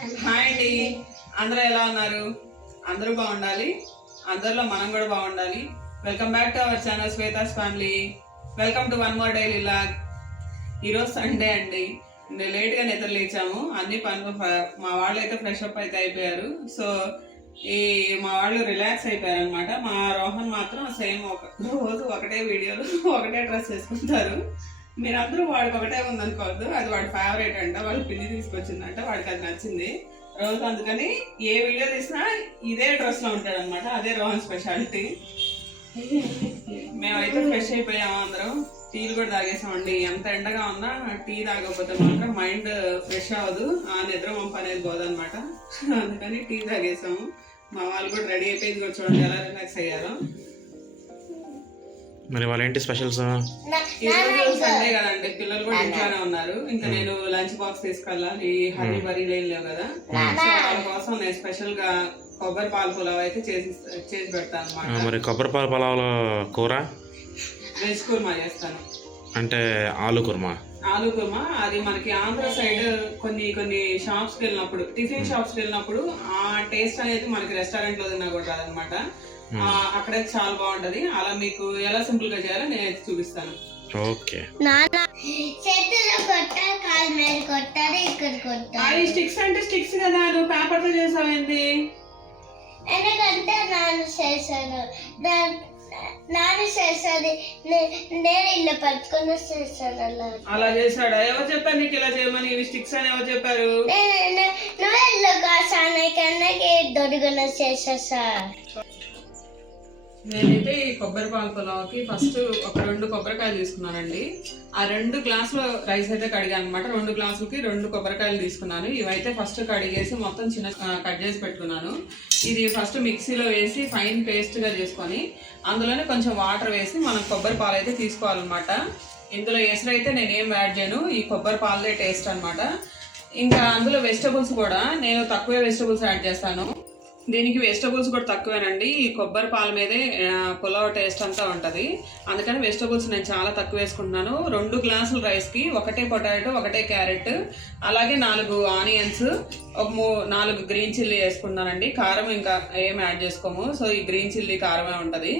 Hi అండి. అందరూ ఎలా ఉన్నారు? అందరూ బాగుండాలి. అందరిలో మనం కూడా బాగుండాలి. Welcome back to our channel Shwetha's family welcome to one more daily log ఈరోజు సండే అండి. నేను లేట్గా నిద్ర లేచాము. అన్ని పనులు మా వాళ్ళు అయితే ఫ్రెష్ అప్ అయితే అయిపోయారు. సో ఈ మా వాళ్ళు రిలాక్స్ అయిపోయారు అనమాట మా రోహన్ మాత్రం సేమ్ ఒక రోజు ఒకటే వీడియోలు ఒకటే డ్రెస్ వేసుకుంటారు. మీరందరూ వాడికి ఒకటే ఉందనుకోవద్దు అది వాడి ఫేవరెట్ అంట వాళ్ళ పిల్లి తీసుకొచ్చిందంట వాడికి అది నచ్చింది. రోజు అందుకని ఏ వీడియో తీసినా ఇదే డ్రెస్లో ఉంటాడు అనమాట అదే రోహన్ స్పెషాలిటీ మేమైతే ఫ్రెష్ అయిపోయాము అందరం. టీలు కూడా తాగేసామండి. ఎంత ఎండగా ఉన్నా టీ తాగకపోతే మాత్రం మైండ్ ఫ్రెష్ అవ్వదు. ఆ నిద్ర వంప అనేది పోదనమాట. అందుకని టీ తాగేసాము. మా వాళ్ళు కూడా రెడీ అయిపోయింది కూడా చూడండి ఎలా రిలాక్స్ అయ్యారు. మరి వాళ్ళ ఏంటి స్పెషల్స్ ఈ రోజు సండే కదండి పిల్లలు కూడా ఇంట్లోనే ఉన్నారు. ఇంకా నేను లంచ్ బాక్స్ తీసుకెళ్ళాలి హరీ బరీ లేని లేవు కదా. సో వాళ్ళ కోసం నేను స్పెషల్గా కొబ్బరి పాల పులావ్ అయితే చేసి చేసి పెడతాను మరి కొబ్బరిపాల పలావులో కూర? వెజ్ కుర్మా చేస్తాను. అంటే ఆలు కుర్మా? ఆలు కుర్మా అది మనకి ఆంధ్ర సైడ్ కొన్ని కొన్ని షాప్స్కి వెళ్ళినప్పుడు టిఫిన్ షాప్స్కి వెళ్ళినప్పుడు ఆ టేస్ట్ అనేది మనకి రెస్టారెంట్లో తిన్నా కూడా రాదనమాట అక్కడే చాలా బాగుంటది. అలా మీకు ఎలా సింపుల్గా చేయాలో నేను అయితే చూపిస్తాను. ఓకే. అది స్టిక్స్ అంటే స్టిక్స్ కదా నువ్వు పేపర్తో చేసావేంది ఎందుకంటే నాన్న చేశాను నాన్న చేసేది నే- నేను ఇల్లు పట్టుకుని చేశాను అలా. అలా చేశాడా? ఎవరు చెప్పారు నీకు ఇలా చేయమని? ఇవి స్టిక్స్ అని ఎవరు చెప్పారు? నువ్వు ఇల్లు కాసాను కన్నా దొడుగున చేసేసా? నేనైతే ఈ కొబ్బరి పాల పులావ్కి ఫస్ట్ ఒక రెండు కొబ్బరికాయలు తీసుకున్నానండి. ఆ రెండు గ్లాసుల రైస్ అయితే కడిగాను అనమాట రెండు గ్లాసులకి రెండు కొబ్బరికాయలు తీసుకున్నాను. ఇవైతే ఫస్ట్ కడిగేసి మొత్తం చిన్న కట్ చేసి పెట్టుకున్నాను. ఇది ఫస్ట్ మిక్సీలో వేసి ఫైన్ పేస్ట్గా చేసుకొని అందులోనే కొంచెం వాటర్ వేసి మనం కొబ్బరి పాలు అయితే తీసుకోవాలన్నమాట. ఇందులో ఎసరు అయితే నేనేం యాడ్ చేయను. ఈ కొబ్బరి పాలదే టేస్ట్ అనమాట ఇంకా అందులో వెజిటబుల్స్ కూడా నేను తక్కువే వెజిటబుల్స్ యాడ్ చేస్తాను. దీనికి వెజిటబుల్స్ కూడా తక్కువేనండి. ఈ కొబ్బరి పాల మీదే పులావ్ టేస్ట్ అంతా ఉంటుంది. అందుకని వెజిటబుల్స్ నేను చాలా తక్కువ వేసుకుంటున్నాను. రెండు గ్లాసుల రైస్కి ఒకటే పొటాటో ఒకటే క్యారెట్ అలాగే నాలుగు ఆనియన్స్ ఒక మూ నాలుగు గ్రీన్ చిల్లీ వేసుకున్నానండి కారం ఇంకా ఏం యాడ్ చేసుకోము. సో ఈ గ్రీన్ చిల్లీ కారమే ఉంటుంది.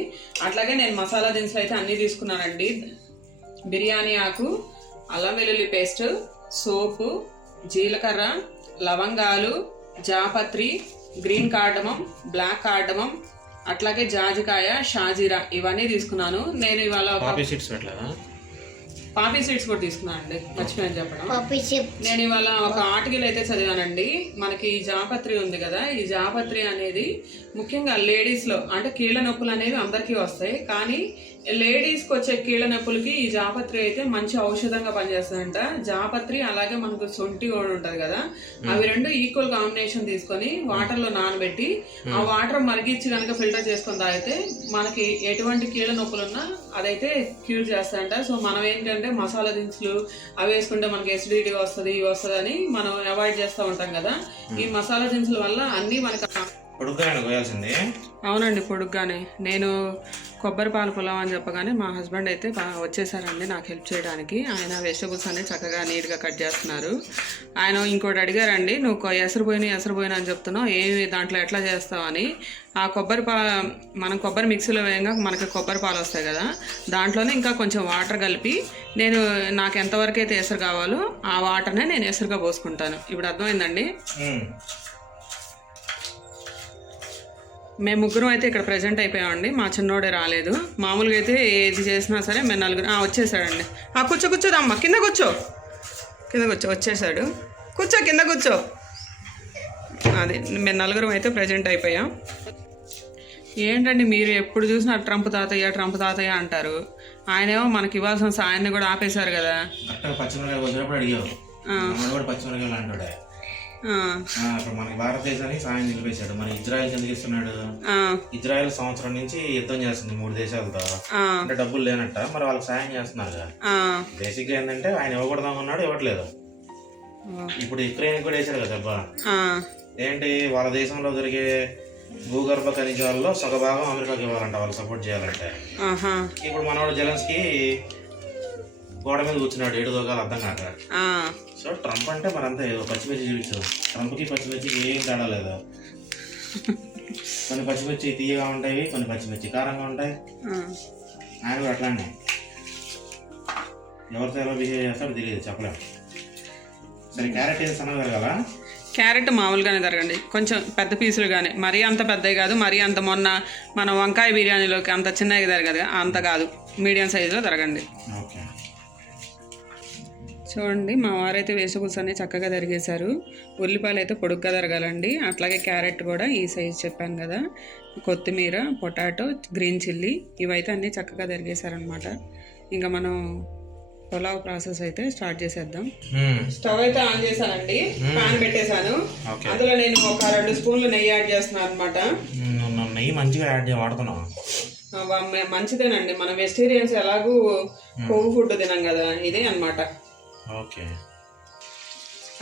అట్లాగే నేను మసాలా దినుసులు అయితే అన్నీ తీసుకున్నానండి. బిర్యానీ ఆకు అల్లం వెల్లుల్లి పేస్ట్ సోపు జీలకర్ర లవంగాలు జాపత్రి గ్రీన్ కార్డమం బ్లాక్ కార్డమం అట్లాగే జాజికాయ షాజీరా ఇవన్నీ తీసుకున్నాను. నేను ఇవాళ పాపీ సీడ్స్ కూడా తీసుకున్నాను అండి మర్చిపోయాను చెప్పడం. నేను ఇవాళ ఒక ఆర్టికల్ అయితే చదివానండి. మనకి ఈ జాపత్రి ఉంది కదా ఈ జాపత్రి అనేది ముఖ్యంగా లేడీస్లో అంటే కీళ్ళ నొప్పులు అనేవి అందరికీ వస్తాయి. కానీ లేడీస్కి వచ్చే కీళ్ళ నొప్పులకి ఈ జాపత్రి అయితే మంచి ఔషధంగా పనిచేస్తుందంట. జాపత్రి అలాగే మనకు సొంటి కూడా ఉంటది కదా అవి రెండు ఈక్వల్ కాంబినేషన్ తీసుకొని వాటర్లో నానబెట్టి ఆ వాటర్ మరిగించి కనుక ఫిల్టర్ చేసుకొని తాగితే మనకి ఎటువంటి కీళ్ళ నొప్పులు ఉన్నా అదైతే క్యూర్ చేస్తాయంట. సో మనం ఏంటంటే మసాలా దినుసులు అవి వేసుకుంటే మనకి ఎసిడిటీ వస్తుంది ఇవి వస్తుంది అని మనం అవాయిడ్ చేస్తూ ఉంటాం కదా. ఈ మసాలా దినుసుల వల్ల అన్నీ మనకి కోయాల్సింది అవునండి పొడుగ్గానే. నేను కొబ్బరి పాల పులావ్ అని చెప్పగానే మా హస్బెండ్ అయితే వచ్చేసారండి నాకు హెల్ప్ చేయడానికి. ఆయన వెజిటబుల్స్ అన్ని చక్కగా నీట్గా కట్ చేస్తున్నారు. ఆయన ఇంకోటి అడిగారండి నువ్వు ఎసరు పోయిన ఎసరు పోయిన అని చెప్తున్నావు ఏమి దాంట్లో ఎట్లా చేస్తావు అని? ఆ కొబ్బరి పా మనం కొబ్బరి మిక్సీలో వేయంగా మనకి కొబ్బరి పాలు వస్తాయి కదా దాంట్లోనే ఇంకా కొంచెం వాటర్ కలిపి నేను నాకు ఎంతవరకు అయితే ఎసరు కావాలో ఆ వాటర్నే నేను ఎసరుగా పోసుకుంటాను. ఇప్పుడు అర్థమైందండి? మేము ముగ్గురం అయితే ఇక్కడ ప్రజెంట్ అయిపోయామండి. మా చిన్నోడే రాలేదు. మామూలుగా అయితే ఏది చేసినా సరే మేము నలుగురు వచ్చేసాడండి. ఆ కూర్చో కూర్చోదమ్మా కింద కూర్చో. కింద కూర్చో వచ్చేసాడు. కూర్చో కింద కూర్చో. అది మేము నలుగురం అయితే ప్రజెంట్ అయిపోయాం. ఏంటండి మీరు ఎప్పుడు చూసినా ట్రంప్ తాతయ్య ట్రంప్ తాతయ్య అంటారు. ఆయనేమో మనకి ఇవ్వాల్సిన సాయాన్ని కూడా ఆపేశారు కదా. ఇప్పుడు మనకి భారతదేశానికి సాయం నిలిపేశాడు. మరి ఇజ్రాయెల్ ఎందుకు ఇస్తున్నాడు? ఇజ్రాయెల్ సంవత్సరం నుంచి యుద్ధం చేస్తుంది మూడు దేశాలతో. అంటే డబ్బులు లేనట్ట మరి వాళ్ళకి సాయం చేస్తున్నారు కదా. ఆ. బేసిక్గా ఏంటంటే ఆయన ఇవ్వకూడదాం అన్నాడు ఇవ్వట్లేదు. ఇప్పుడు యుక్రెయిన్ కూడా వేశాడు కదా దెబ్బ. ఆ, ఏంటి? వాళ్ళ దేశంలో దొరికే భూగర్భ ఖనిజాల్లో సగభాగం అమెరికాకి ఇవ్వాలంట వాళ్ళు సపోర్ట్ చేయాలంటే. ఇప్పుడు మనోడు జెలెన్స్కి గోడ మీద కూర్చున్నాడు ఏడు దోగాలు అర్థం కాక. సో ట్రంప్ అంటే మరి అంతా ఏదో పచ్చిమిర్చి చూపించదు ట్రంప్కి పచ్చిమిర్చికి ఏం తేడా లేదు. కొన్ని పచ్చిమిర్చి తీయగా ఉంటాయి కొన్ని పచ్చిమిర్చి కారంగా ఉంటాయి. ఆయన కూడా అట్లానే. ఎవరితో ఎలా బిహేవ్ చేస్తాడో తెలియదు చెప్పలేము సరే క్యారెట్ ఏది సన్నగా పెరగాల క్యారెట్ మామూలుగానే తరగండి కొంచెం పెద్ద పీసులుగానే. మరీ అంత పెద్దవి కాదు మరీ అంత మొన్న మన వంకాయ బిర్యానీలోకి అంత చిన్నగా తరగదు కదా, అంత కాదు. మీడియం సైజులో తరగండి ఓకే. చూడండి మా వారైతే వెజిటబుల్స్ అన్ని చక్కగా తరిగేశారు. ఉల్లిపాయలు అయితే పొడుగ్గా తరగాలండి. అట్లాగే క్యారెట్ కూడా ఈ సైజ్ చెప్పాను కదా. కొత్తిమీర పొటాటో గ్రీన్ చిల్లీ ఇవైతే అన్నీ చక్కగా తరిగేశారనమాట ఇంకా మనం పులావ్ ప్రాసెస్ అయితే స్టార్ట్ చేసేద్దాం. స్టవ్ అయితే ఆన్ చేశానండి. పాన్ పెట్టేశాను. అందులో నేను ఒక రెండు స్పూన్లు నెయ్యి యాడ్ చేస్తున్నాను అనమాట నెయ్యి మంచిగా యాడ్ చేయ వాడుతున్నావు? మంచిదేనండి. మన వెజిటేరియన్స్ ఎలాగూ కొవ్వు ఫుడ్ తినాం కదా. ఇదే అన్నమాట. ఓకే.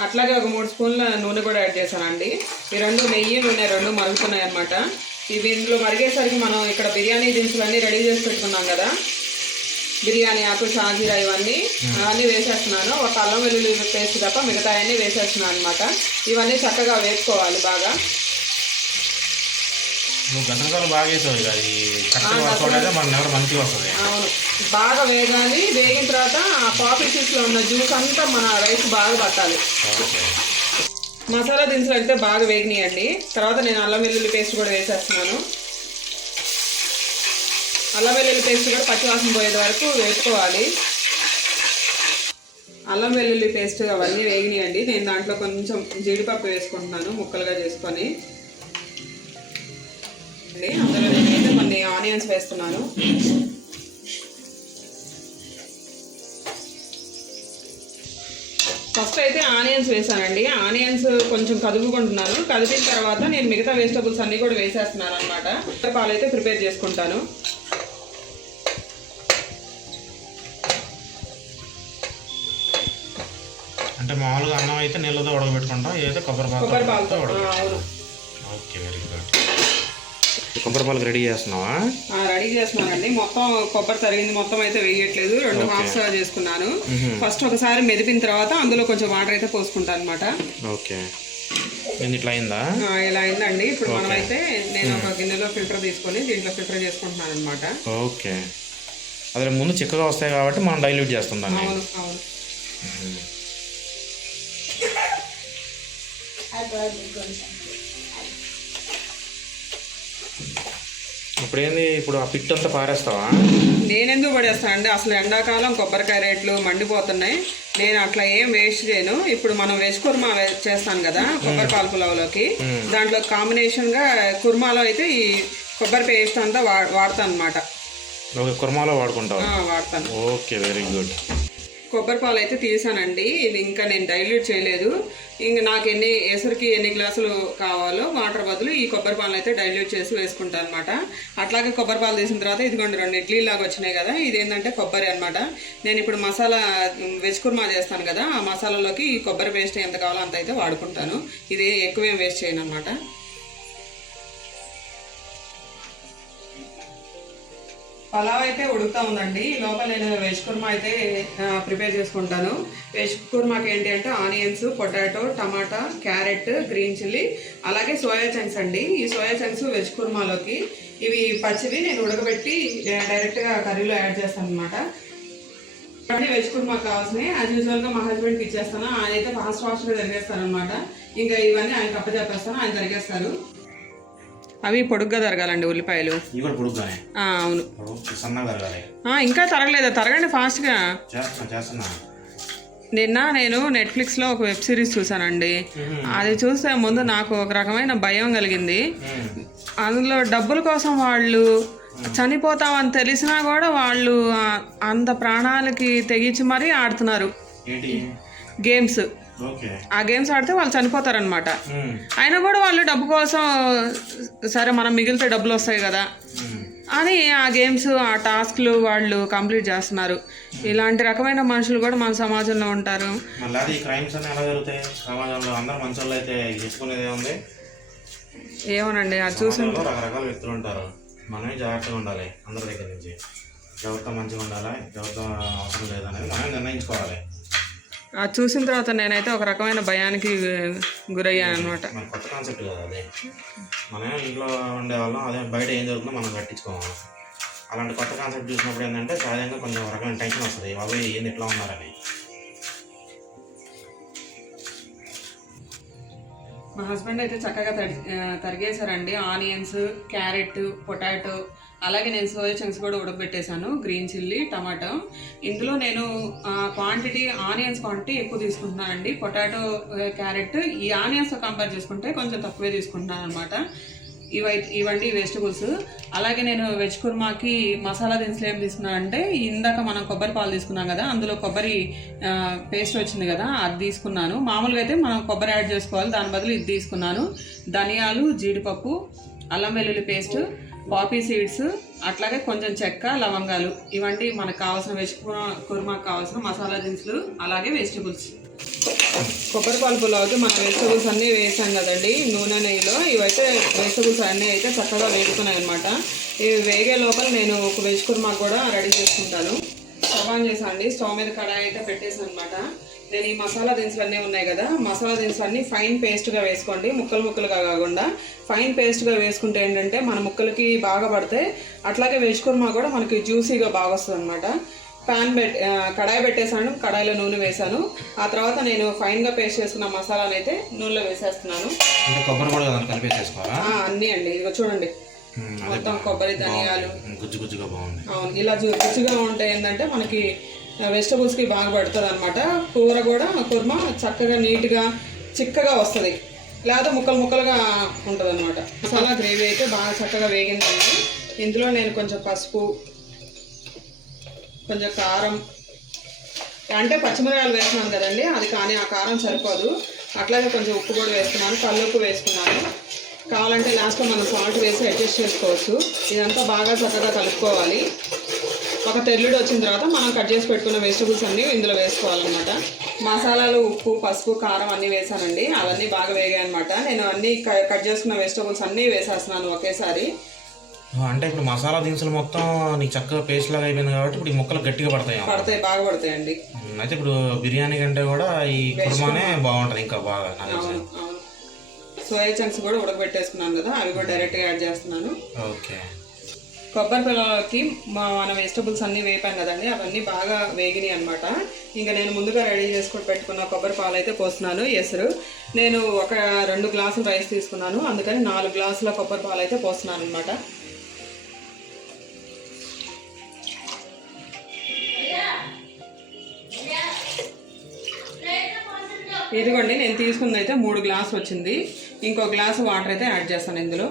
అట్లాగే ఒక మూడు స్పూన్ల నూనె కూడా యాడ్ చేశానండి. ఈ రెండు నెయ్యి నూనె రెండు మరుగుతున్నాయి అనమాట ఇవి ఇందులో మరిగేసరికి మనం ఇక్కడ బిర్యానీ దినుసులు అన్నీ రెడీ చేసి పెట్టుకున్నాం కదా. బిర్యానీ ఆకు షాజీరా ఇవన్నీ అవన్నీ వేసేస్తున్నాను. ఒక అల్లం వెల్లుల్లి పేస్ట్ తప్ప మిగతా అన్నీ వేసేస్తున్నాను అనమాట ఇవన్నీ చక్కగా వేసుకోవాలి బాగా. నువ్వు గసగసాలు బాగా వేసావు ఇక. అది కరెక్ట్గా వర్కౌట్ మన ఎవరు మంచిగా వస్తుంది. అవును. బాగా వేగాలి. వేగిన తర్వాత ఆ పాపీ లో ఉన్న జ్యూస్ అంతా మన రైస్ బాగా పట్టాలి. మసాలా దినుసులు అయితే బాగా వేగినాయండి. తర్వాత నేను అల్లం వెల్లుల్లి పేస్ట్ కూడా వేసేస్తున్నాను. అల్లం వెల్లుల్లి పేస్ట్ కూడా పచ్చివాసన పోయేది వరకు వేసుకోవాలి. అల్లం వెల్లుల్లి పేస్ట్ అవన్నీ వేగినాయండి. నేను దాంట్లో కొంచెం జీడిపప్పు వేసుకుంటున్నాను ముక్కలుగా చేసుకొని. అండి, అందులో నేనైతే కొన్ని ఆనియన్స్ వేస్తున్నాను. ఫస్ట్ అయితే ఆనియన్స్ వేసానండి ఆనియన్స్ కొంచెం కదుపుకుంటున్నాను. కదిపిన తర్వాత నేను మిగతా వెజిటబుల్స్ అన్నీ కూడా వేసేస్తున్నాను అనమాట పాలు అయితే ప్రిపేర్ చేసుకుంటాను. అంటే మామూలుగా అన్నం అయితే నీళ్ళతో ఉడకబెట్టుకుంటాం. ఏదైతే కొబ్బరి కొబ్బరి పాలతో. అవును. Okay very good. కొబ్బరి పాలకు రెడీ చేస్తున్నావా? ఆ, రెడీ చేస్తున్నానండి. మొత్తం కొబ్బరి తరిగింది. మొత్తం అయితే వేయట్లేదు. రెండు హాఫ్స్ చేసుకున్నాను. ఫస్ట్ ఒకసారి మెదిపిన తర్వాత అందులో కొంచెం వాటర్ అయితే పోసుకుంటాను అనమాట ఓకే. ఇట్లా అయిందా? ఇలా అయిందండి. ఇప్పుడు మనం అయితే నేను ఒక గిన్నెలో ఫిల్టర్ తీసుకొని దీంట్లో ఫిల్టర్ చేసుకుంటున్నాను అనమాట ఓకే. అదే ముందు చిక్కగా వస్తాయి కాబట్టి మనం డైల్యూట్ చేస్తాం దాన్ని. అవును అవును. ఇప్పుడు ఏంది ఇప్పుడు ఆ పిట్ అంతా పారేస్తావా? నేనెందుకు పడేస్తాను అండి అసలు ఎండాకాలం కొబ్బరికాయ రేట్లు మండిపోతున్నాయి. నేను అట్లా ఏం వేస్ట్ చేయను. ఇప్పుడు మనం వెజ్ కుర్మా వే- చేస్తాను కదా కొబ్బరి పాల పులావ్లోకి. దాంట్లో కాంబినేషన్గా కుర్మాలో అయితే ఈ కొబ్బరి పేస్ట్ అంతా వాడతాను అనమాట కుర్మాలో వాడుకుంటావు? వాడతాను. Okay very good. కొబ్బరి పాలు అయితే తీసానండి. ఇది ఇంకా నేను డైల్యూట్ చేయలేదు. ఇంకా నాకు ఎన్ని ఎసరికి ఎన్ని గ్లాసులు కావాలో వాటర్ బదులు ఈ కొబ్బరి పాలు అయితే డైల్యూట్ చేసి వేసుకుంటాను అనమాట అట్లాగే కొబ్బరి పాలు తీసిన తర్వాత ఇదిగోండి రెండు ఇడ్లీ లాగా వచ్చినాయి కదా ఇదేంటంటే కొబ్బరి అన్నమాట. నేను ఇప్పుడు మసాలా వెజ్ కుర్మా చేస్తాను కదా ఆ మసాలాలోకి ఈ కొబ్బరి పేస్ట్ ఎంత కావాలో అంత అయితే వాడుకుంటాను. ఇది ఎక్కువేం వేస్ట్ చేయను అనమాట పలావ్ అయితే ఉడుకుతా ఉందండి. ఈ లోపల నేను వెజ్ కుర్మా అయితే ప్రిపేర్ చేసుకుంటాను. వెజ్ కుర్మాకి ఏంటి అంటే onions potato tomato carrot green chilli అలాగే సోయా చంక్స్ అండి. ఈ సోయా చంక్స్ వెజ్ కుర్మాలోకి ఇవి పచ్చివి నేను ఉడకబెట్టి డైరెక్ట్గా కర్రీలో యాడ్ చేస్తాను అనమాట అంటే వెజ్ కుర్మాకి కావాల్సినవి యాజ్ యూజువల్గా మా హస్బెండ్కి ఇచ్చేస్తాను. ఆయన అయితే ఫాస్ట్ ఫాస్ట్గా తరిగేస్తారు అనమాట ఇంకా ఇవన్నీ ఆయన కప్పచెప్పేస్తాను ఆయన తరిగేస్తారు. అవి పొడుగ్గా తరగాలండి ఉల్లిపాయలు. అవును. ఇంకా తరగలేదా? తరగండి ఫాస్ట్గా. నిన్న నేను నెట్ఫ్లిక్స్లో ఒక వెబ్ సిరీస్ చూసానండి అది చూస్తే ముందు నాకు ఒక రకమైన భయం కలిగింది. అందులో డబ్బుల కోసం వాళ్ళు చనిపోతామని తెలిసినా కూడా వాళ్ళు అంత ప్రాణాలకి తెగించి మరీ ఆడుతున్నారు. గేమ్స్. ఆ గేమ్స్ ఆడితే వాళ్ళు చనిపోతారనమాట. అయినా కూడా వాళ్ళు డబ్బు కోసం సరే మనం మిగిలితే డబ్బులు వస్తాయి కదా. అని ఆ గేమ్స్ ఆ టాస్క్లు వాళ్ళు కంప్లీట్ చేస్తున్నారు. ఇలాంటి రకమైన మనుషులు కూడా మన సమాజంలో ఉంటారు. మళ్ళీ అది క్రైమ్స్ అన్ని ఎలా జరుగుతాయి? సమాజంలో అందరు అయితే చేసుకునేది ఏమోనండి అది చూసి రకరకాల వ్యక్తులు ఉంటారు. మనమే జాగ్రత్తగా ఉండాలి అందరి దగ్గర నుంచి. ఎవరితో మంచిగా ఉండాలి? ఎవరితో అవసరం లేదనేది మనం నిర్ణయించుకోవాలి. చూసిన తర్వాత నేనైతే ఒక రకమైన భయానికి గురయ్యాను అనమాట మన కొత్త కాన్సెప్ట్ కదా అది. మనం ఇంట్లో ఉండేవాళ్ళం అదే బయట ఏం జరుగుతుందో మనం పట్టించుకోవాలి అలాంటి కొత్త కాన్సెప్ట్ చూసినప్పుడు ఏంటంటే సహజంగా కొంచెం రకమైన టెన్షన్ వస్తుంది. బాబాయ్ ఏంది ఇట్లా ఉన్నారని. మా హస్బెండ్ అయితే చక్కగా ఆ, తరిగేశారండి. ఆనియన్స్ క్యారెట్ పొటాటో అలాగే నేను సోయా చంక్స్ కూడా ఉడకబెట్టేశాను. Green chilli tomato. ఇందులో నేను క్వాంటిటీ ఆనియన్స్ క్వాంటిటీ ఎక్కువ తీసుకుంటున్నానండి. పొటాటో క్యారెట్ ఈ ఆనియన్స్తో కంపేర్ చేసుకుంటే కొంచెం తక్కువే తీసుకుంటున్నాను అనమాట ఇవై ఇవండి వెజిటబుల్స్ అలాగే నేను వెజ్ కుర్మాకి మసాలా దినుసులు ఏం తీసుకున్నానంటే ఇందాక మనం కొబ్బరి పాలు తీసుకున్నాం కదా అందులో కొబ్బరి పేస్ట్ వచ్చింది కదా అది తీసుకున్నాను. మామూలుగా అయితే మనం కొబ్బరి యాడ్ చేసుకోవాలి దాని బదులు ఇది తీసుకున్నాను. ధనియాలు జీడిపప్పు అల్లం వెల్లుల్లి పేస్ట్ పాపీ సీడ్స్ అట్లాగే కొంచెం చెక్క లవంగాలు. ఇవంటి మనకు కావాల్సిన వెజ్ కుర్మా కుర్మాకు కావాల్సిన మసాలా దినుసులు అలాగే వెజిటబుల్స్ కొబ్బరి పాలు పులావుకి మనం వెజిటబుల్స్ అన్నీ వేసాం కదండి నూనె నెయ్యిలో. ఇవైతే వెజిటబుల్స్ అన్నీ అయితే చక్కగా వేగుతున్నాయి అనమాట ఇవి వేగే లోపల నేను ఒక వెజ్ కుర్మా కూడా రెడీ చేసుకుంటాను. స్టవ్ ఆన్ చేసాను అండి స్టవ్ మీద కడాయి అయితే పెట్టేసాను అనమాట నేను ఈ మసాలా దినుసులు అన్నీ ఉన్నాయి కదా మసాలా దినుసులు అన్నీ ఫైన్ పేస్ట్గా వేసుకోండి. ముక్కలు ముక్కలుగా కాకుండా ఫైన్ పేస్ట్గా వేసుకుంటే ఏంటంటే మన ముక్కలకి బాగా పడితే అట్లాగే వెజ్ కుర్మా కూడా మనకి జ్యూసీగా బాగా వస్తుంది అనమాట ప్యాన్ పెట్ కడాయి పెట్టేశాను కడాయిలో నూనె వేశాను. ఆ తర్వాత నేను ఫైన్గా పేస్ట్ చేసుకున్న మసాలాను అయితే నూనెలో వేసేస్తున్నాను. కొబ్బరి కూడా అన్నీ అండి. ఇదిగో చూడండి. మొత్తం కొబ్బరి ధనియాలు. బాగుంది. గుజ్జు గుజ్జుగా బాగుంది. అవును ఇలా జు- రుచిగా ఉంటే ఏంటంటే మనకి వెజిటబుల్స్కి బాగా పడుతుంది అనమాట కూర కూడా కుర్మా చక్కగా నీట్గా చిక్కగా వస్తుంది. లేదా ముక్కలు ముక్కలుగా ఉంటుంది అనమాట మసాలా గ్రేవీ అయితే బాగా చక్కగా వేగిందండి. ఇందులో నేను కొంచెం పసుపు కొంచెం కారం అంటే పచ్చిమిరకాయలు వేస్తున్నాను కదండి అది కానీ ఆ కారం సరిపోదు. అట్లాగే కొంచెం ఉప్పు కూడా వేస్తున్నాను కల్లుప్పు వేసుకున్నాను కావాలంటే లాస్ట్లో మనం సాల్ట్ వేసి అడ్జస్ట్ చేసుకోవచ్చు. ఇదంతా బాగా చక్కగా కలుపుకోవాలి. ఒక తెల్లుడు వచ్చిన తర్వాత మనం కట్ చేసి పెట్టుకున్న వెజిటబుల్స్ అన్నీ ఇందులో వేసుకోవాలన్నమాట. మసాలాలు ఉప్పు పసుపు కారం అన్నీ వేసానండి. అవన్నీ బాగా వేగాయి అనమాట నేను అన్నీ కట్ చేసుకున్న వెజిటబుల్స్ అన్నీ వేసేస్తున్నాను ఒకేసారి. అంటే ఇప్పుడు మసాలా దినుసులు మొత్తం నీకు చక్కగా పేస్ట్ లాగా అయిపోయింది కాబట్టి ఇప్పుడు ఈ ముక్కలు గట్టిగా పడతాయి పడతాయి బాగా పడతాయండి. అయితే ఇప్పుడు బిర్యానీ కంటే కూడా ఈ కుర్మానే బాగుంటుంది ఇంకా బాగా సోయా చంక్స్ కూడా ఉడకబెట్టేసుకున్నాను కదా అవి కూడా డైరెక్ట్గా యాడ్ చేస్తున్నాను. ఓకే. కొబ్బరి పిల్లలకి మా మన వెజిటబుల్స్ అన్నీ వేపాం కదండి అవన్నీ బాగా వేగినాయి అనమాట ఇంకా నేను ముందుగా రెడీ చేసుకొని పెట్టుకున్న కొబ్బరి పాలు అయితే పోస్తున్నాను. ఎసరు నేను ఒక రెండు గ్లాసులు రైస్ తీసుకున్నాను. అందుకని నాలుగు గ్లాసుల కొబ్బరి పాలు అయితే పోస్తున్నాను అనమాట ఇదిగోండి నేను తీసుకుంది అయితే మూడు గ్లాసులు వచ్చింది. ఇంకో గ్లాసు వాటర్ అయితే యాడ్ చేస్తాను ఇందులో.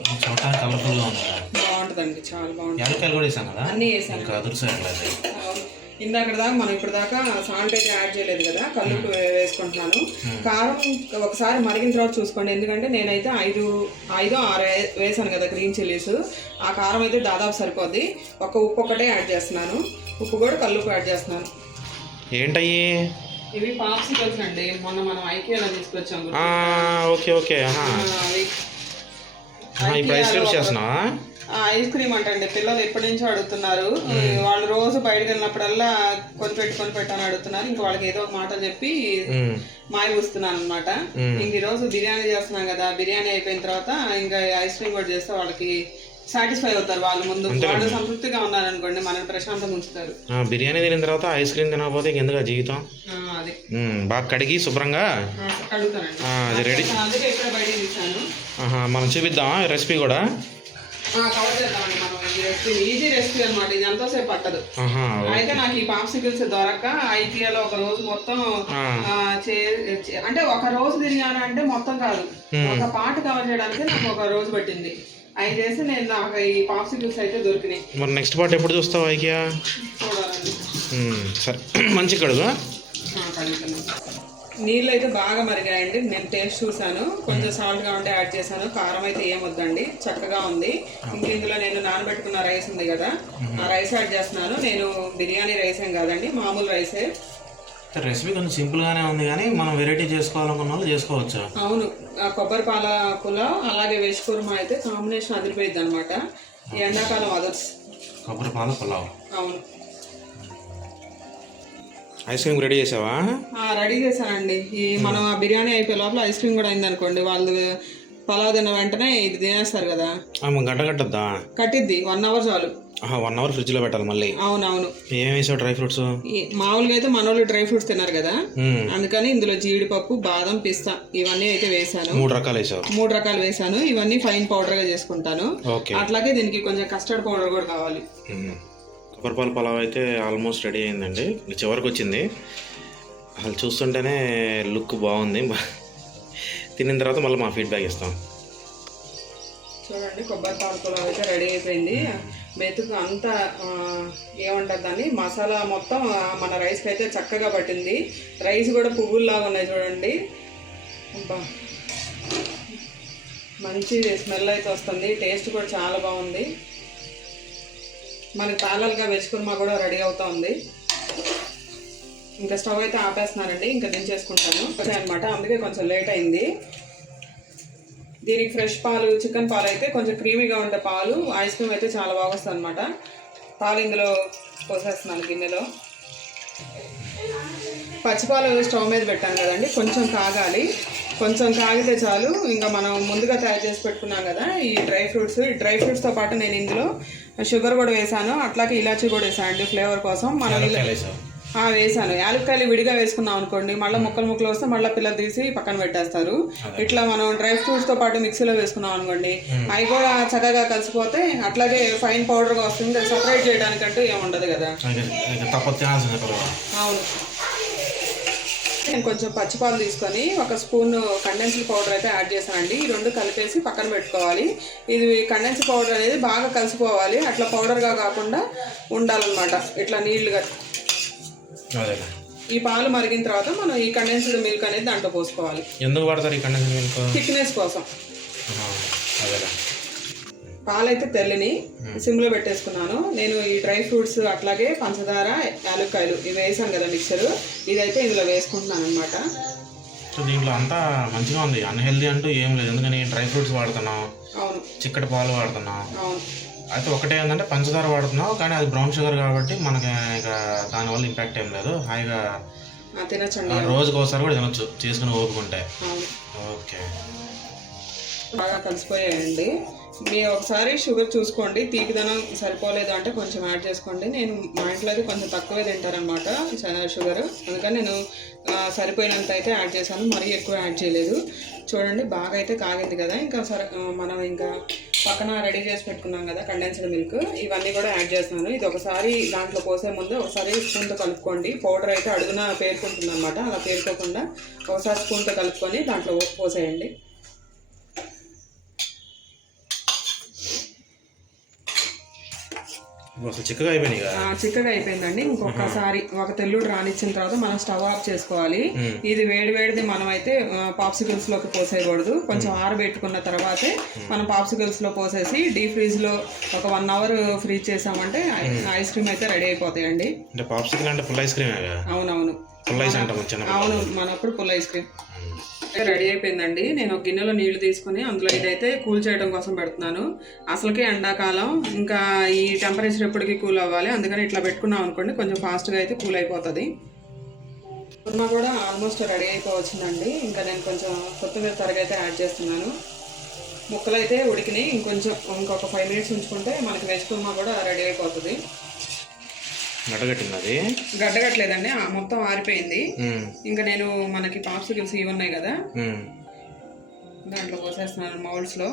చూడటానికి కలర్ఫుల్గా ఉంది. బాగుంటుందండి చాలా బాగుంటుంది. యాలకాయలు కూడా వేసాం కదా? అన్నీ వేసాను ఇంకా అదురుసట్లేదు అవును. ఇందాక దాకా మనం ఇప్పుడు దాకా సాల్ట్ అయితే యాడ్ చేయలేదు కదా కల్లుప్పు వే- వేసుకుంటున్నాను. కారం ఒకసారి మరిగిన తర్వాత చూసుకోండి. ఎందుకంటే నేనైతే ఐదు ఐదు ఆరు వేసాను కదా గ్రీన్ చిల్లీస్. ఆ కారం అయితే దాదాపు సరిపోద్ది. ఒక ఉప్పు ఒకటే యాడ్ చేస్తున్నాను. ఉప్పు కూడా కల్లుప్పు యాడ్ చేస్తున్నాను. ఏంటయ్యి? ఇవి పాప్సికల్స్ అండి. మొన్న మనం ఐకేలో తీసుకొచ్చాము ఓకే ఓకే. అవి ఇప్పుడు ఐస్ క్రీమ్స్ ఆ, ఐస్ క్రీమ్ అంటండి. పిల్లలు ఎప్పటి నుంచో అడుగుతున్నారు. వాళ్ళు రోజు బయటకు వెళ్ళినప్పుడల్లా కొనిపెట్టి కొనిపెట్టి అని అడుగుతున్నారు. ఇంకా వాళ్ళకి ఏదో ఒక మాట చెప్పి మాయ వస్తున్నాను అనమాట ఇంక ఈ రోజు బిర్యానీ చేస్తున్నాం కదా. బిర్యానీ అయిపోయిన తర్వాత ఇంకా ఐస్ క్రీమ్ కూడా చేస్తే వాళ్ళకి సాటిస్ఫై అవుతారు వాళ్ళు ముందు. వాళ్ళు సంతృప్తిగా ఉన్నారనుకోండి మనల్ని ప్రశాంతంగా ఉంచుతారు. బిర్యానీ తినిన తర్వాత ఐస్ క్రీమ్ తినకపోతే ఆ జీవితం? అది. బాగా కడిగి శుభ్రంగా? అది రెడీ. మనం చూపిద్దామా ఈ రెసిపీ కూడా? కవర్ చేద్దామండి మనం. ఈ రెసిపీ ఈజీ రెసిపీ అనమాట ఇది ఎంతోసేపు పట్టదు. అయితే నాకు ఈ పాప్సికల్స్ దొరక్క ఐటీఐలో ఒక రోజు మొత్తం అంటే ఒక రోజు తిరిగాను అంటే మొత్తం కాదు. ఒక పాట కవర్ చేయడానికి నాకు ఒక రోజు పట్టింది. అవి చేసి నేను నాకు ఈ పాప్సికల్స్ అయితే దొరికినాయి. మరి నెక్స్ట్ పార్ట్ ఎప్పుడు చూస్తావు ఐకియా? సరే. మంచి కడుగు. నీళ్ళు అయితే బాగా మరిగాయండి. నేను టేస్ట్ చూసాను కొంచెం సాల్ట్గా ఉంటే యాడ్ చేశాను. కారం అయితే ఏమొద్దండి చక్కగా ఉంది. ఇంక ఇందులో నేను నానబెట్టుకున్న రైస్ ఉంది కదా ఆ రైస్ యాడ్ చేస్తున్నాను. నేను బిర్యానీ రైస్ ఏం కాదండి మామూలు రైసే. రెసిపీ కొంచెం సింపుల్గానే ఉంది కానీ మనం వెరైటీ చేసుకోవాలనుకున్న వాళ్ళు చేసుకోవచ్చు? అవును. ఆ కొబ్బరి పాల పులావ్ అలాగే వెజ్ కుర్మా అయితే కాంబినేషన్ అదిరిపోయింది అనమాట ఈ ఎండాకాలం అదర్స్ కొబ్బరి పాల పులావ్. అవును. ఐస్ క్రీమ్ రెడీ చేసావా? రెడీ చేశానండి. ఈ మనం ఆ బిర్యానీ అయిపోయే లోపల ఐస్ క్రీమ్ కూడా అయిందనుకోండి వాళ్ళు పలావ్ తిన్న వెంటనే ఇది తినేస్తారు కదా. గంట కట్టద్దా? కట్టిద్ది. వన్ అవర్ చాలు. వన్ అవర్ ఫ్రిడ్జ్లో పెట్టాలి మళ్ళీ. అవునవును. ఏం వేసావు డ్రై ఫ్రూట్స్? మామూలుగా అయితే మన వాళ్ళు డ్రై ఫ్రూట్స్ తిన్నారు కదా. అందుకని ఇందులో జీడిపప్పు బాదం పిస్తా ఇవన్నీ అయితే వేసాను. మూడు రకాలు వేసావు. మూడు రకాలు వేసాను. ఇవన్నీ ఫైన్ పౌడర్గా చేసుకుంటాను. ఓకే. అట్లాగే దీనికి కొంచెం కస్టర్డ్ పౌడర్ కూడా కావాలి. కొబ్బరిపాల పలావ్ అయితే ఆల్మోస్ట్ రెడీ అయిందండి. చివరికి వచ్చింది. అసలు చూస్తుంటేనే లుక్ బాగుంది. తినిన తర్వాత మళ్ళీ మా ఫీడ్బ్యాక్ ఇస్తాం. చూడండి కొబ్బరి పాలు పులావ్ అయితే రెడీ అయిపోయింది. మెతుకు అంతా ఏమంటారు దాన్ని? మసాలా మొత్తం మన రైస్కి అయితే చక్కగా పట్టింది. రైస్ కూడా పువ్వుల్లాగా ఉన్నాయి చూడండి. బా మంచి స్మెల్ అయితే వస్తుంది. టేస్ట్ కూడా చాలా బాగుంది. మనకి తాళాలుగా వెజ్ కుర్మా కూడా రెడీ అవుతా ఉంది. ఇంకా స్టవ్ అయితే ఆపేస్తున్నానండి ఇంకా దించేసుకుంటాను. అనమాట అందుకే కొంచెం లేట్ అయింది. దీనికి ఫ్రెష్ పాలు చికెన్ పాలు అయితే కొంచెం క్రీమీగా ఉండే పాలు. ఐస్ క్రీమ్ అయితే చాలా బాగా వస్తుంది అనమాట పాలు ఇందులో పోసేస్తున్నాను గిన్నెలో. పచ్చిపాలు స్టవ్ మీద పెట్టాను కదండి. కొంచెం కాగాలి. కొంచెం కాగితే చాలు. ఇంకా మనం ముందుగా తయారు చేసి పెట్టుకున్నాం కదా ఈ డ్రై ఫ్రూట్స్. ఈ డ్రై ఫ్రూట్స్తో పాటు నేను ఇందులో షుగర్ కూడా వేసాను. అట్లాగే ఇలాచీ కూడా వేసాను. అండి ఫ్లేవర్ కోసం మనం వేసాను. యాలక్కాయలు విడిగా వేసుకున్నాం అనుకోండి. మళ్ళీ ముక్కలు ముక్కలు వస్తే మళ్ళీ పిల్లలు తీసి పక్కన పెట్టేస్తారు. ఇట్లా మనం డ్రై ఫ్రూట్స్తో పాటు మిక్సీలో వేసుకున్నాం అనుకోండి. అవి కూడా చక్కగా కలిసిపోతే అట్లాగే ఫైన్ పౌడర్గా వస్తుంది. సపరేట్ చేయడానికంటూ ఏముండదు కదా. అవును. నేను కొంచెం పచ్చిపాలు తీసుకొని ఒక స్పూన్ కండెన్స్డ్ పౌడర్ అయితే యాడ్ చేశానండి. ఈ రెండు కలిపేసి పక్కన పెట్టుకోవాలి. ఇది కండెన్స్ పౌడర్ అనేది బాగా కలిసిపోవాలి. అట్లా పౌడర్గా కాకుండా ఉండాలన్నమాట. ఇట్లా నీళ్ళుగా ఈ పాలు మరిగిన తర్వాత మనం ఈ కండెన్స్డ్ మిల్క్ అనేది దాంట్లో పోసుకోవాలి. ఎందుకు వాడతారు ఈ కండెన్స్ మిల్క్ థిక్నెస్ కోసం. పాలైతే తెల్లని సిమ్లో పెట్టేసుకున్నాను. నేను ఈ డ్రై ఫ్రూట్స్ అట్లాగే పంచదార యాలక్కాయలు ఇవి వేసాను కదా మిక్సర్. ఇదైతే ఇందులో వేసుకుంటున్నాను అనమాట సో దీంట్లో అంతా మంచిగా ఉంది. అన్హెల్దీ అంటూ ఏం లేదు. ఎందుకని డ్రై ఫ్రూట్స్ వాడుతున్నాం. అవును. చిక్కటి పాలు వాడుతున్నాం. అవును. అయితే ఒకటే ఏంటంటే పంచదార వాడుతున్నావు కానీ అది బ్రౌన్ షుగర్ కాబట్టి మనకి ఇక దానివల్ల ఇంపాక్ట్ ఏం లేదు. హాయిగా తినచ్చండి. రోజుకి ఒకసారి కూడా తినొచ్చు చేసుకుని ఓపుకుంటే. ఓకే. బాగా కలిసిపోయాయండి. మీ ఒకసారి షుగర్ చూసుకోండి తీపిదనం సరిపోలేదు అంటే కొంచెం యాడ్ చేసుకోండి. నేను మా ఇంట్లో అయితే కొంచెం తక్కువే తింటారనమాట షుగర్. అందుకని నేను సరిపోయినంత అయితే యాడ్ చేశాను. మరీ ఎక్కువ యాడ్ చేయలేదు. చూడండి బాగా అయితే కాగింది కదా. ఇంకా సరే మనం ఇంకా పక్కన రెడీ చేసి పెట్టుకున్నాం కదా కండెన్స్డ్ మిల్క్. ఇవన్నీ కూడా యాడ్ చేస్తున్నాను. ఇది ఒకసారి దాంట్లో పోసే ముందు ఒకసారి స్పూన్తో కలుపుకోండి. పౌడర్ అయితే అడుగున పేర్కొంటుంది అనమాట అలా పేరుకోకుండా ఒకసారి స్పూన్తో కలుపుకొని దాంట్లో పోసేయండి ఇప్పుడు అసలు చిక్కగా చిక్కగా అయిపోయిందండి ఇంకొకసారి ఒక తెల్లుడు రానిచ్చిన తర్వాత మనం స్టవ్ ఆఫ్ చేసుకోవాలి. ఇది వేడి వేడిది మనం అయితే పాప్సికల్స్లోకి పోసేయకూడదు. కొంచెం ఆరబెట్టుకున్న తర్వాతే మనం పాప్సికల్స్లో పోసేసి డీప్ ఫ్రీజ్లో ఒక వన్ అవర్ ఫ్రీజ్ చేసామంటే ఐస్ క్రీమ్ అయితే రెడీ అయిపోతాయండి. అంటే పాప్సికల్ అంటే ఫుల్ ఐస్ క్రీమే అవునవును. పుల్లైస్ అంటాం అవును మనప్పుడు పుల్ల ఐస్ క్రీమ్. రెడీ అయిపోయిందండి. నేను ఒక గిన్నెలో నీళ్ళు తీసుకుని అందులో ఇదైతే కూల్ చేయడం కోసం పెడుతున్నాను. అసలుకే ఎండాకాలం. ఇంకా ఈ టెంపరేచర్ ఎప్పటికీ కూల్ అవ్వాలి. అందుకని ఇట్లా పెట్టుకున్నాం అనుకోండి కొంచెం ఫాస్ట్గా అయితే కూల్ అయిపోతుంది. కుర్మా కూడా ఆల్మోస్ట్ రెడీ అయిపోవచ్చిందండి. ఇంకా నేను కొంచెం కొత్తిమీర త్వరగా అయితే యాడ్ చేస్తున్నాను. ముక్కలు అయితే ఉడికినాయి. ఇంకొంచెం ఇంకొక ఫైవ్ మినిట్స్ ఉంచుకుంటే మనకి వెజ్ కుర్మా కూడా రెడీ అయిపోతుంది. గడ్డగట్టింది అది. గడ్డగట్లేదండి ఆ మొత్తం ఆరిపోయింది. ఇంకా నేను మనకి పాప్సికల్స్ ఇవి ఉన్నాయి కదా దాంట్లో పోసేస్తున్నాను మౌల్డ్స్లో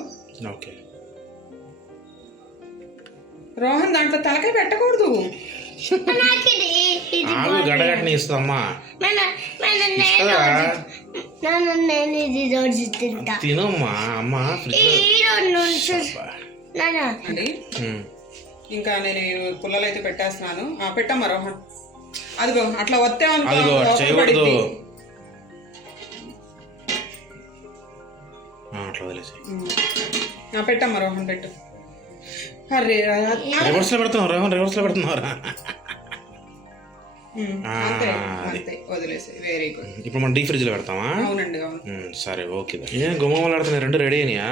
ఓకే. రోహన్ దాంట్లో తలకాయ పెట్టకూడదు. ఆగు ఇస్తామ్మా నేను ఇది రోజు తినమ్మా అమ్మ ఇంకా నేను పుల్లలు అయితే పెట్టేస్తున్నాను. ఆ, పెట్టమ్మా రోహన్ అదిగో అట్లా వస్తే అట్లా పెట్టమ్మా రోహన్ పెట్టు. అరే రివర్స్లో పెడుతున్నావు రివర్స్ పెడుతున్నారా ఇప్పుడు మనం ఫ్రిడ్జ్లో పెడతామా? సరే ఓకే. ఏం రెండు రెడీ అయినాయా?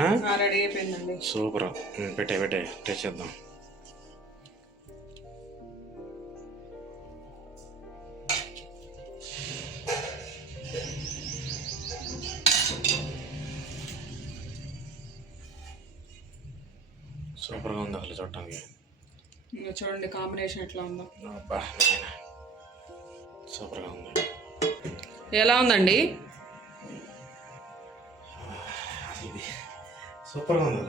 సూపర్. పెట్టే పెట్టే టేస్ట్ చేద్దాం. కాంబినేషన్ ఎట్లా ఉందో. సూపర్గా ఉంది. ఎలా ఉందండి? సూపర్గా ఉంది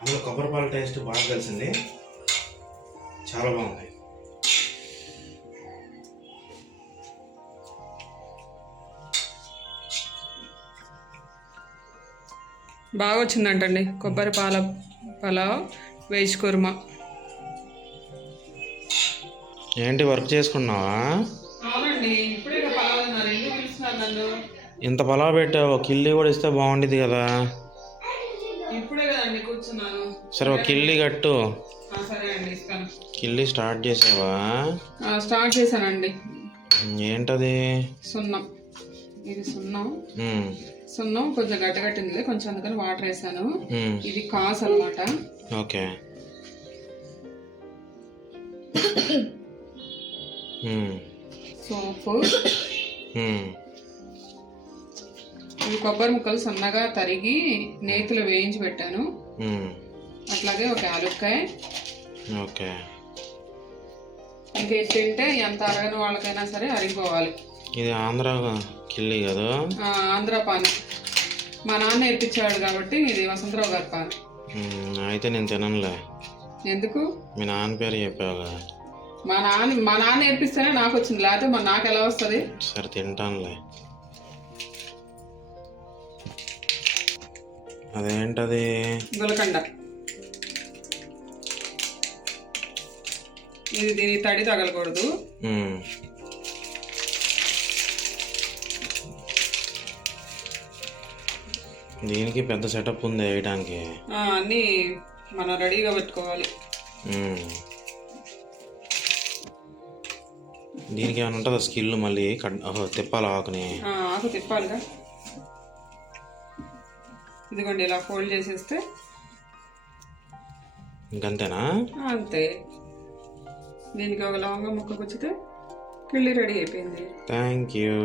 అందులో కొబ్బరి పాల టేస్ట్ బాగా కలిసింది. చాలా బాగుంది. బాగా వచ్చిందంటండి. కొబ్బరి పాల పలావ్ వెజ్ కుర్మా. ఏంటి వర్క్ చేసుకున్నావా? ఇంత పలావ్ పెట్టావు ఒక కిల్లి కూడా ఇస్తే బాగుండేది కదా. సరే ఒక కిల్లి కట్టు. కిల్లి స్టార్ట్ చేసావా? స్టార్ట్ చేశానండి. ఏంటది? సున్నం. ఇది సున్నం. సున్నం కొంచెం గట్టగట్టింది కొంచెం అందుకని వాటర్ వేసాను. ఇది కాస్ అనమాట ఓకే. సోపు. ఇవి కొబ్బరి ముక్కలు సన్నగా తరిగి నేతిలో వేయించి పెట్టాను. అట్లాగే ఒక యాలుక్కాయ. ఓకే. ఇంకా తింటే ఎంత అరగని వాళ్ళకైనా సరే అరిగిపోవాలి. ఇది ఆంధ్ర కిల్లి కదా? ఆంధ్ర పాన్. మా నాన్న నేర్పించాడు కాబట్టి ఇది వసంతరావు గారి పాన్. అయితే నేను తిననులే. ఎందుకు? మీ నాన్న పేరు చెప్పావుగా. మా నాన్న మా నాన్న నేర్పిస్తేనే నాకు వచ్చింది లేకపోతే మా నాకు ఎలా వస్తుంది? సరే తింటానులే. అదేంటది? గులకండ. ఇది దీని తడి తగలకూడదు. ఉమ్. దీనికి పెద్ద సెటప్ ఉంది వేయడానికి ఆ, అన్నీ మనం రెడీగా పెట్టుకోవాలి. ఉమ్. దీనికి ఏమైనా ఉంటుందా స్కిల్ మళ్ళీ? తిప్పాలా ఆకుని? ఆకు తిప్పాలిగా. ఇదిగోండి ఇలా ఫోల్డ్ చేసేస్తే. ఇంకంతేనా? అంతే. దీనికి ఒక లవంగా ముక్క గుచ్చితే కిళ్ళి రెడీ అయిపోయింది. Thank you.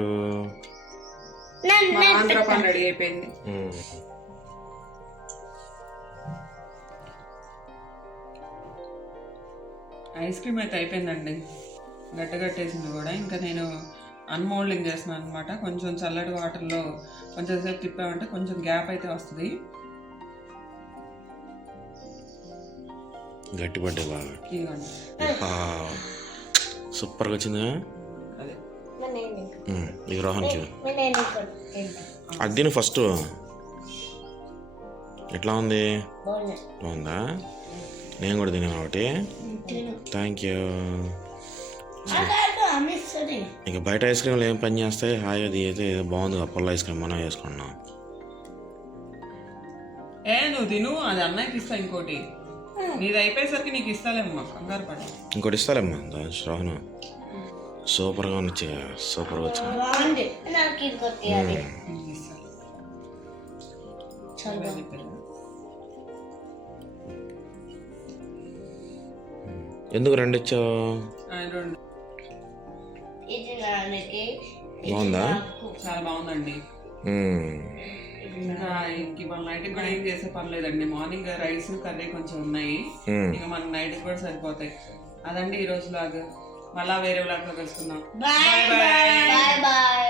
Andhra paan ready అయిపోయింది. ఐస్ క్రీమ్ అయితే అయిపోయిందండి. గట్టగట్టేసింది కూడా. ఇంకా నేను అన్మోల్డింగ్ చేస్తున్నాను అనమాట కొంచెం చల్లటి వాటర్లో కొంచెం సేపు తిప్పామంటే కొంచెం గ్యాప్ అయితే వస్తుంది. గట్టిపడ్డే బాగా. ఇదిగోండి. సూపర్గా వచ్చిందిగా అదే. ఉమ్, ఇది రోహన్ చూడు. నేను అది ఫస్ట్. ఎట్లా ఉంది? బాగుందా. నేను కూడా తిన్నాను ఒకటి. థ్యాంక్ యూ ఇక బయట ఐస్ క్రీమ్లు ఏం పని చేస్తాయి? హాయ్ అది అయితే ఏదో బాగుంది కదా పొల్ల ఐస్ క్రీమ్ మనం వేసుకున్నాం. ఏ నువ్వు తిను అది అన్నయ్యకి ఇస్తా ఇంకోటి. నీది అయిపోయేసరికి నీకు ఇస్తాలేమ్మా కంగారు పడ. ఇంకోటి ఇస్తాలేమ్మా దాని రోహన్ సూపర్గా ఉంది సూపర్గా వచ్చింది. చెప్పారు ఎందుకు రెండు ఇచ్చావు? ఇది నాన్నకి బాగుందా చాలా బాగుందండి. ఇంకా ఇంక ఇవాళ నైట్కి కూడా ఏం చేసే పని లేదండి. మార్నింగ్ రైస్ కర్రీ కొంచెం ఉన్నాయి. ఇంకా మన నైట్కి కూడా సరిపోతాయి. అదండి ఈ రోజు లాగా. మళ్ళా వేరే లాగా కలుసుకుందాం. Bye bye bye